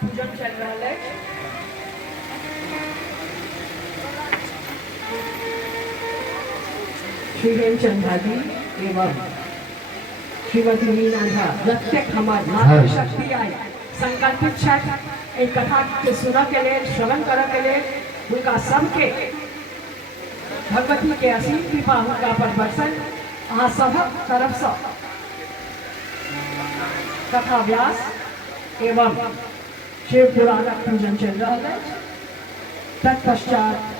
पूजन चल रहा है। श्री हेमचंद जी एवं श्रीमती मीना झा प्रत्येक हमारे मातृशक्ति आए संकल्पित छठ एक कथा के सुना के लिए श्रवण कर के लिए उनका सबके भगवती के असीम कृपा उनका पर बरसन आ सब तरफ से कथा व्यास एवं शिव पुराण पूजन चल रहा है। तत्पश्चात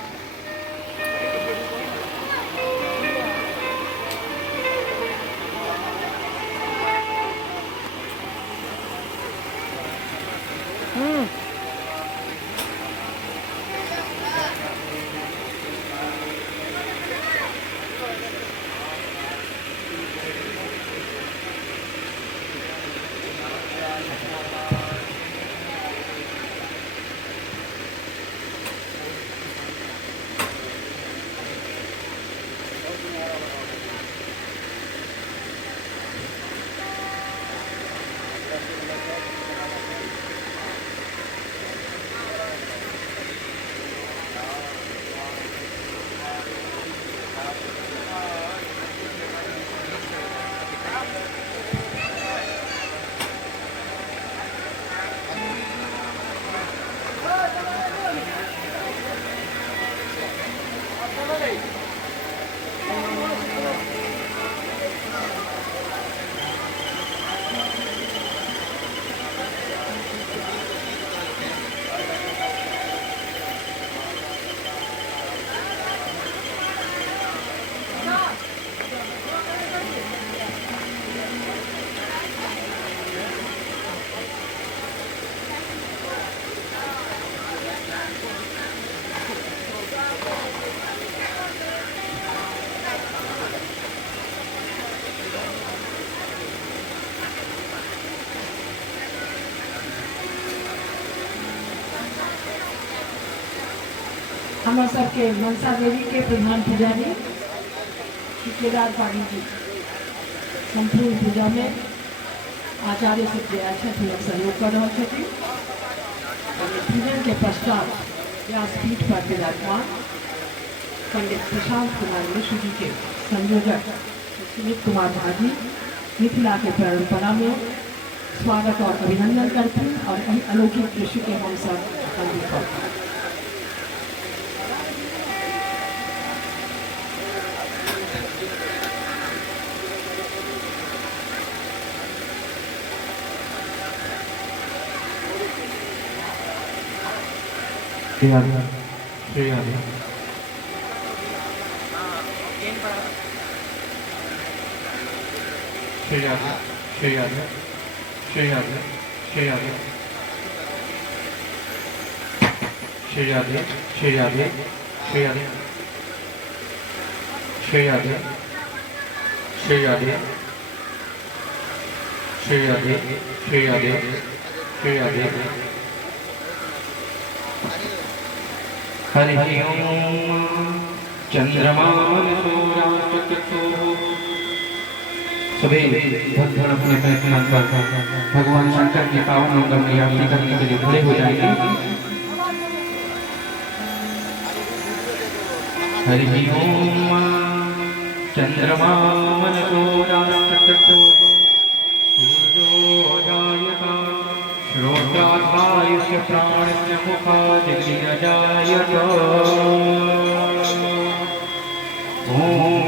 हम सबके मनसा देवी के प्रधान पुजारी केदार पानी जी संपूर्ण पूजा में आचार्य से छठ सहयोग कर रहे थे। पूजन के पश्चात व्यासपीठ पर विराजमान पंडित प्रशांत कुमार मिश्र जी के संयोजक सुमित कुमार भाजी मिथिला के परंपरा में स्वागत और अभिनंदन करते हैं और इन अलौकिक दृश्य के हम सब आनंदित करते हैं। श्री आदि श्री आदि श्री आदि श्री आदि श्री आदि श्री आदि श्री आदि श्री आदि श्री आदि श्री आदि श्री आदि श्री आदि श्री आदि श्री आदि हरि ओम चंद्रमा सभी भक्तगण अपने अपने स्थान पर भगवान शंकर की पावन मंगल की आरती करने के लिए खड़े हो जाएंगे। हरि ओम चंद्रमा श्रोत्रात्मायुष्य प्राणस्य मुखादिग्निरजायत। ओम